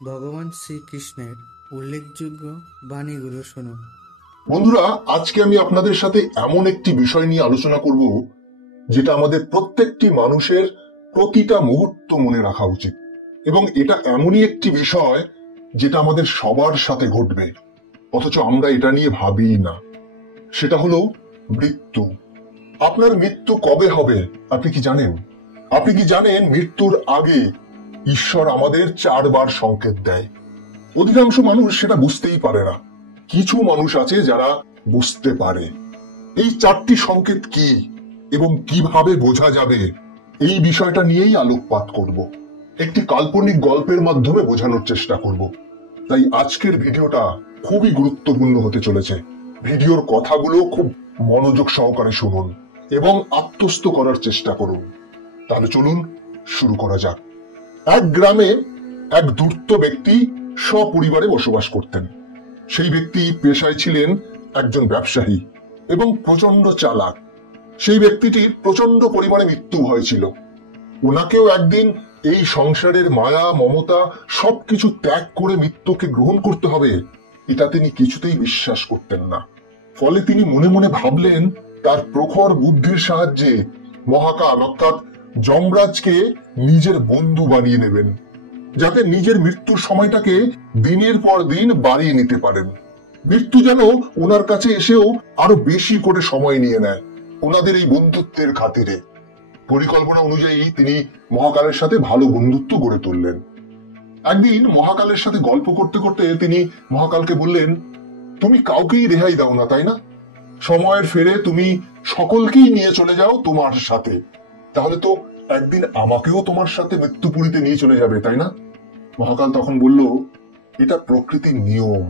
ভগবান শ্রীকৃষ্ণের উল্লেখযোগ্য বাণীগুলো শুনুন। বন্ধুরা, আজকে আমি আপনাদের সাথে এমন একটি বিষয় নিয়ে আলোচনা করব যেটা আমাদের প্রত্যেকটি মানুষের প্রতিটা মুহূর্ত মনে রাখা উচিত। এবং এটা এমনই একটি বিষয় যেটা আমাদের সবার সাথে ঘটবে, অথচ আমরা এটা নিয়ে ভাবি না। সেটা হলো মৃত্যু। আপনার মৃত্যু কবে হবে আপনি কি জানেন? আপনি কি জানেন মৃত্যুর আগে ঈশ্বর আমাদের 4বার সংকেত দেয়? অধিকাংশ মানুষ সেটা বুঝতেই পারে না। কিছু মানুষ আছে যারা বুঝতে পারে। এই 4টি সংকেত কি এবং কিভাবে বোঝা যাবে, এই বিষয়টা নিয়েই আলোকপাত করব। একটি কাল্পনিক গল্পের মাধ্যমে বোঝানোর চেষ্টা করব। তাই আজকের ভিডিওটা খুবই গুরুত্বপূর্ণ হতে চলেছে। ভিডিওর কথাগুলো খুব মনোযোগ সহকারে শুনুন এবং আত্মস্থ করার চেষ্টা করুন। তাহলে চলুন শুরু করা যাক। এক গ্রামে এক ধূর্ত ব্যক্তি সপরিবারে বসবাস করতেন। সেই ব্যক্তি পেশায় ছিলেন একজন ব্যবসায়ী এবং প্রচন্ড চালাক। সেই ব্যক্তিটির প্রচন্ড পরিমাণে মৃত্যু ভয় ছিল। ওনাকেও একদিন এই সংসারের মায়া মমতা সবকিছু ত্যাগ করে মৃত্যুকে গ্রহণ করতে হবে, এটা তিনি কিছুতেই বিশ্বাস করতেন না। ফলে তিনি মনে মনে ভাবলেন তার প্রখর বুদ্ধির সাহায্যে মহাকাল অর্থাৎ যমরাজকে নিজের বন্ধু বানিয়ে নেবেন, যাতে নিজের মৃত্যুর সময়টাকে দিনের পর দিন বাড়িয়ে নিতে পারেন। মৃত্যু যেন ওনার কাছে এসেও আরো বেশি করে সময় নিয়ে নেয় ওনাদের এই বন্ধুত্বের খাতিরে। পরিকল্পনা অনুযায়ী তিনি মহাকালের সাথে ভালো বন্ধুত্ব গড়ে তুললেন। একদিন মহাকালের সাথে গল্প করতে করতে তিনি মহাকালকে বললেন, তুমি কাউকেই রেহাই দাও না, তাই না? সময়ের ফেরে তুমি সকলকেই নিয়ে চলে যাও তোমার সাথে। তাহলে তো একদিন আমাকেও তোমার সাথে মৃত্যুপুরীতে নিয়ে চলে যাবে, তাই না? মহাকাল তখন বলল, এটা প্রকৃতির নিয়ম।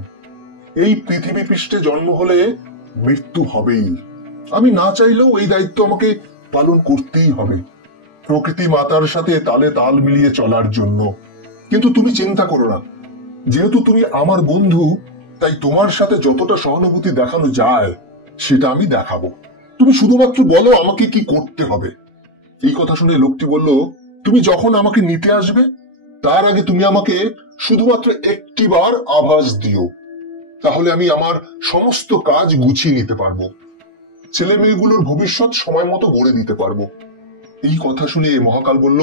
এই পৃথিবী পৃষ্ঠে জন্ম হলে মৃত্যু হবেই। আমি না চাইলেও এই দায়িত্ব আমাকে পালন করতেই হবে, প্রকৃতি মাতার সাথে তালে তাল মিলিয়ে চলার জন্য। কিন্তু তুমি চিন্তা করো না, যেহেতু তুমি আমার বন্ধু, তাই তোমার সাথে যতটা সহানুভূতি দেখানো যায় সেটা আমি দেখাবো। তুমি শুধুমাত্র বলো আমাকে কি করতে হবে। এই কথা শুনে লোকটি বলল, তুমি যখন আমাকে নিতে আসবে তার আগে তুমি আমাকে শুধুমাত্র একটিবার আভাস দিও, তাহলে আমি আমার সমস্ত কাজ গুছিয়ে নিতে পারবো, ছেলে মেয়েগুলোর ভবিষ্যৎ সময় মতো গড়ে দিতে পারবো। এই কথা শুনে মহাকাল বলল,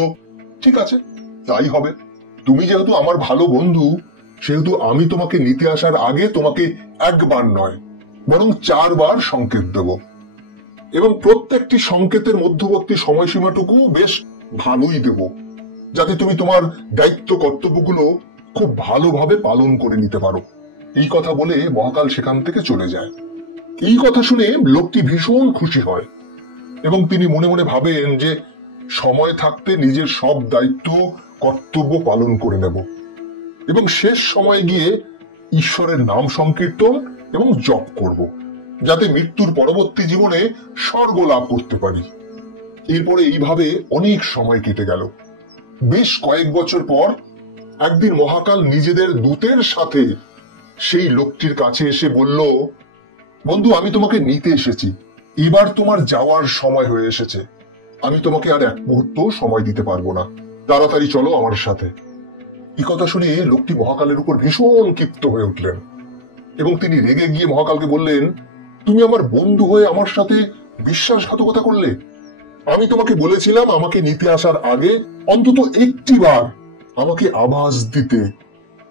ঠিক আছে, তাই হবে। তুমি যেহেতু আমার ভালো বন্ধু, সেহেতু আমি তোমাকে নিতে আসার আগে তোমাকে একবার নয় বরং 4বার সংকেত দেব, এবং প্রত্যেকটি সংকেতের মধ্যবর্তী সময়সীমাটুকু বেশ ভালোই দেব, যাতে তুমি তোমার দায়িত্ব কর্তব্যগুলো খুব ভালোভাবে পালন করে নিতে পারো। এই কথা বলে মহাকাল সেখান থেকে চলে যায়। এই কথা শুনে লোকটি ভীষণ খুশি হয় এবং তিনি মনে মনে ভাবেন যে সময় থাকতে নিজের সব দায়িত্ব কর্তব্য পালন করে নেব এবং শেষ সময়ে গিয়ে ঈশ্বরের নাম সংকীর্তন এবং জপ করব, যাতে মৃত্যুর পরবর্তী জীবনে স্বর্গ লাভ করতে পারি। এরপরে এইভাবে অনেক সময় কেটে গেল। বেশ কয়েক বছর পর একদিন মহাকাল নিজেদের দূতের সাথে সেই লোকটির কাছে এসে বলল, বন্ধু, আমি তোমাকে নিতে এসেছি, এবার তোমার যাওয়ার সময় হয়ে এসেছে। আমি তোমাকে আর এক মুহূর্ত সময় দিতে পারবো না, তাড়াতাড়ি চলো আমার সাথে। এই কথা শুনে লোকটি মহাকালের উপর ভীষণ ক্ষিপ্ত হয়ে উঠলেন এবং তিনি রেগে গিয়ে মহাকালকে বললেন, তুমি আমার বন্ধু হয়ে আমার সাথে বিশ্বাসঘাতকতা করলে। আমি তোমাকে বলেছিলাম আমাকে নিতে আসার আগে অন্তত একটিবার আমাকে আভাস দিতে,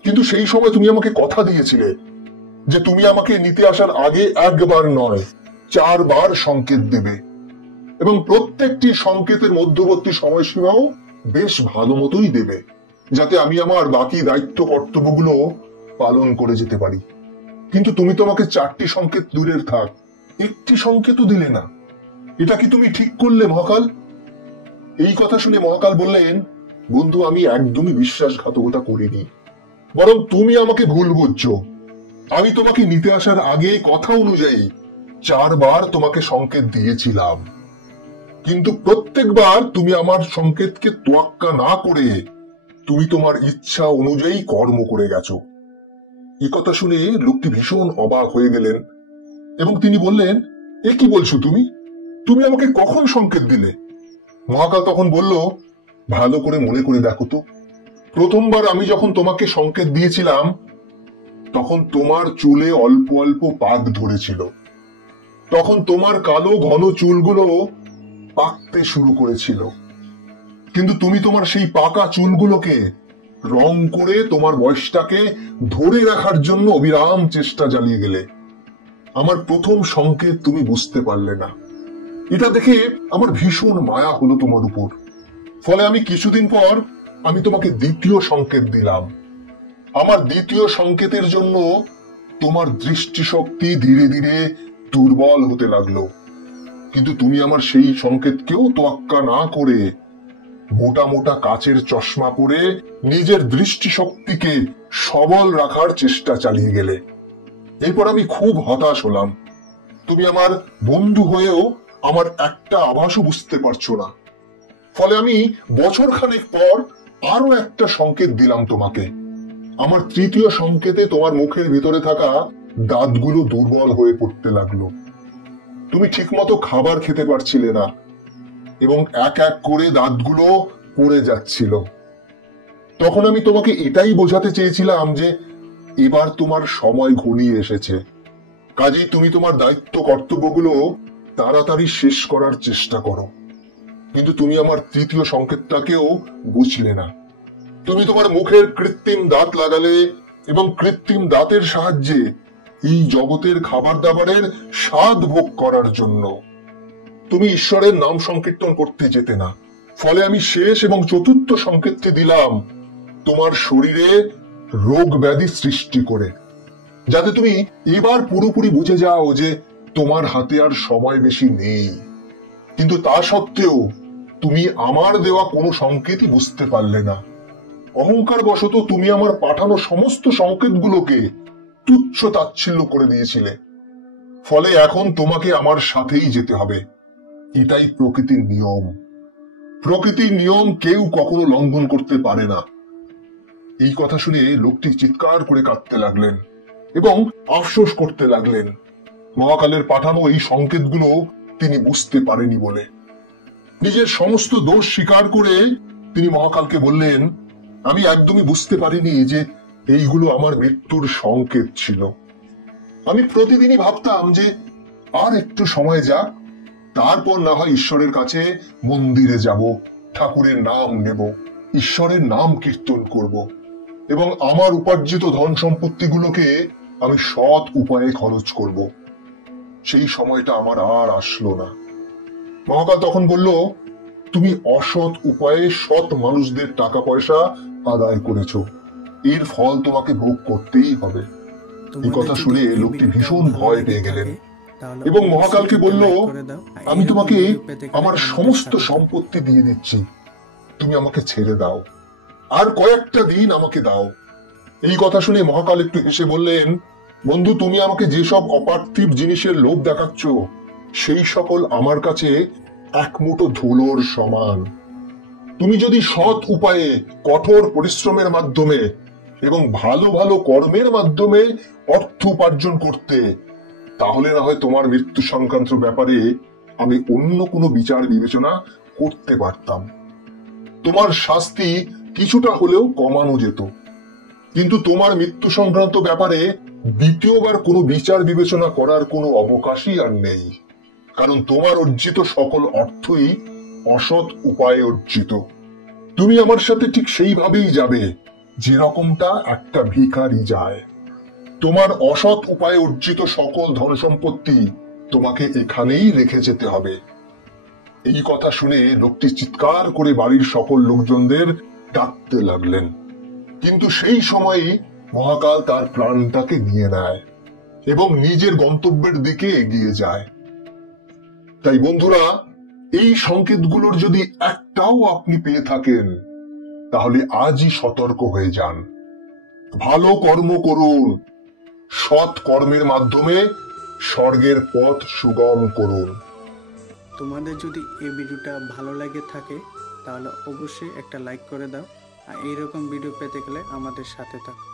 কিন্তু সেই সময় তুমি আমাকে কথা দিয়েছিলে যে তুমি আমাকে নিতে আসার আগে একবার নয় 4বার সংকেত দেবে, এবং প্রত্যেকটি সংকেতের মধ্যবর্তী সময়সীমাও বেশ ভালো মতোই দেবে, যাতে আমি আমার বাকি দায়িত্ব কর্তব্যগুলো পালন করে যেতে পারি। কিন্তু তুমি তো আমাকে 4টি সংকেত দূরের থাক, একটি সংকেতও দিলে না। এটা কি তুমি ঠিক করলে মহাকাল? এই কথা শুনে মহাকাল বললেন, বন্ধু, আমি একদমই বিশ্বাসঘাতকতা করিনি, বরং তুমি আমাকে ভুল বুঝছো। আমি তোমাকে নিতে আসার আগে কথা অনুযায়ী 4বার তোমাকে সংকেত দিয়েছিলাম, কিন্তু প্রত্যেকবার তুমি আমার সংকেতকে তোয়াক্কা না করে তুমি তোমার ইচ্ছা অনুযায়ী কর্ম করে গেছো। এই কথা শুনে লোকটি ভীষণ অবাক হয়ে গেলেন এবং তিনি বললেন, এ কি বলছো তুমি? তুমি আমাকে কখন সংকেত দিলে? মহাকাল তখন বলল, ভালো করে মনে করে দেখো তো, প্রথমবার আমি যখন তোমাকে সংকেত দিয়েছিলাম তখন তোমার চুলে অল্প অল্প পাক ধরেছিল। তখন তোমার কালো ঘন চুলগুলো পাকতে শুরু করেছিল, কিন্তু তুমি তোমার সেই পাকা চুলগুলোকে রং করে তোমার বয়সটাকে ধরে রাখার জন্য অবিরাম চেষ্টা চালিয়ে গেলে। আমার প্রথম সংকেত তুমি বুঝতে পারলে না। এটা দেখে আমার ভীষণ মায়া হলো তোমার উপর। ফলে আমি কিছুদিন পর আমি তোমাকে দ্বিতীয় সংকেত দিলাম। আমার দ্বিতীয় সংকেতের জন্য তোমার দৃষ্টিশক্তি ধীরে ধীরে দুর্বল হতে লাগলো, কিন্তু তুমি আমার সেই সংকেতকেও তোয়াক্কা না করে মোটা মোটা কাচের চশমা পরে নিজের দৃষ্টিশক্তিকে সবল রাখার চেষ্টা চালিয়ে গেলে। এরপর আমি খুব হতাশ হলাম। তুমি আমার বন্ধু হয়েও আমার একটা আভাসও বুঝতে পারছো না। ফলে আমি বছর খানেক পর আরো একটা সংকেত দিলাম তোমাকে। আমার তৃতীয় সংকেতে তোমার মুখের ভিতরে থাকা দাঁতগুলো দুর্বল হয়ে পড়তে লাগলো। তুমি ঠিকমতো খাবার খেতে পারছিলে না এবং এক এক করে দাঁতগুলো পড়ে যাচ্ছিল। তখন আমি তোমাকে এটাই বোঝাতে চেয়েছিলাম যে এবার তোমার সময় ঘনিয়ে এসেছে, কাজেই তুমি তোমার দায়িত্ব কর্তব্যগুলো তাড়াতাড়ি শেষ করার চেষ্টা করো। কিন্তু তুমি আমার তৃতীয় সংকেতটাকেও বুঝলে না। তুমি তোমার মুখের কৃত্রিম দাঁত লাগালে এবং কৃত্রিম দাঁতের সাহায্যে এই জগতের খাবার দাবারের স্বাদ ভোগ করার জন্য তুমি ঈশ্বরের নাম সংকীর্তন করতে যেতে না। ফলে আমি শেষ এবং চতুর্থ সংকেতটি দিলাম তোমার শরীরে রোগ ব্যাধি সৃষ্টি করে, যাতে তুমি এবার পুরোপুরি বুঝে যাও যে তোমার হাতে আর সময় বেশি নেই। কিন্তু তা সত্ত্বেও তুমি আমার দেওয়া কোনো সংকেতই বুঝতে পারলে না। অহংকার বশত তুমি আমার পাঠানো সমস্ত সংকেতগুলোকে তুচ্ছ তাচ্ছিল্য করে দিয়েছিলে। ফলে এখন তোমাকে আমার সাথেই যেতে হবে। এটাই প্রকৃতির নিয়ম। প্রকৃতির নিয়ম কেউ কখনো লঙ্ঘন করতে পারে না। এই কথা শুনে লোকটি চিৎকার করে কাঁদতে লাগলেন এবং আফসোস করতে লাগলেন মহাকালের পাঠানো এই সংকেতগুলো তিনি বুঝতে পারেনি বলে। নিজের সমস্ত দোষ স্বীকার করে তিনি মহাকালকে বললেন, আমি একদমই বুঝতে পারিনি যে এইগুলো আমার মৃত্যুর সংকেত ছিল। আমি প্রতিদিনই ভাবতাম যে আর একটু সময় যাক, তারপর না হয় ঈশ্বরের কাছে মন্দিরে যাব, ঠাকুরের নাম নেব, ঈশ্বরের নাম কীর্তন করব এবং আমার উপার্জিত ধন সম্পত্তিগুলোকে আমি সৎ উপায়ে খরচ করব। সেই সময়টা আমার আর আসলো না। মহাকাল তখন বলল, তুমি অসৎ উপায়ে সৎ মানুষদের টাকা পয়সা আদায় করেছো, এর ফল তোমাকে ভোগ করতেই হবে। এই কথা শুনে লোকটি ভীষণ ভয় পেয়ে গেলেন এবং মহাকালকে বলল, আমি তোমাকে আমার সমস্ত সম্পত্তি দিয়ে দিচ্ছি, তুমি আমাকে ছেড়ে দাও, আর কয়েকটা দিন আমাকে দাও। এই কথা শুনে মহাকাল একটু হেসে বললেন, বন্ধু, তুমি আমাকে যেসব অপার্থিব জিনিসের লোভ দেখাচ্ছ সেই সকল আমার কাছে এক মুঠো ধুলোর সমান। তুমি যদি সৎ উপায়ে কঠোর পরিশ্রমের মাধ্যমে এবং ভালো ভালো কর্মের মাধ্যমে অর্থ উপার্জন করতে, তাহলে না হয় তোমার মৃত্যু সংক্রান্ত ব্যাপারে আমি অন্য কোনো বিচার বিবেচনা করতে পারতাম। তোমার শাস্তি কিছুটা হলেও কমানো যেত। কিন্তু তোমার মৃত্যু সংক্রান্ত ব্যাপারে দ্বিতীয়বার কোনো বিচার বিবেচনা করার কোনো অবকাশই আর নেই, কারণ তোমার অর্জিত সকল অর্থই অসৎ উপায়ে অর্জিত। তুমি আমার সাথে ঠিক সেইভাবেই যাবে যেরকমটা একটা ভিখারি যায়। তোমার অসৎ উপায়ে অর্জিত সকল ধন সম্পত্তি তোমাকে এখানেই রেখে যেতে হবে। এই কথা শুনে লোকটি চিৎকার করে বাড়ির সকল লোকজনদের ডাকতে লাগলেন। কিন্তু সেই সময়ই মহাকাল তার প্রাণটাকে নিয়ে নেয় এবং নিজের গন্তব্যের দিকে এগিয়ে যায়। তাই বন্ধুরা, এই সংকেতগুলোর যদি একটাও আপনি পেয়ে থাকেন তাহলে আজই সতর্ক হয়ে যান। ভালো কর্ম করুন, সৎ কর্মের মাধ্যমে স্বর্গের পথ সুগম করুন। তোমাদের যদি এই ভিডিওটা ভালো লাগে থাকে তাহলে অবশ্যই একটা লাইক করে দাও, আর এইরকম ভিডিও পেতে গেলে আমাদের সাথে থাকো।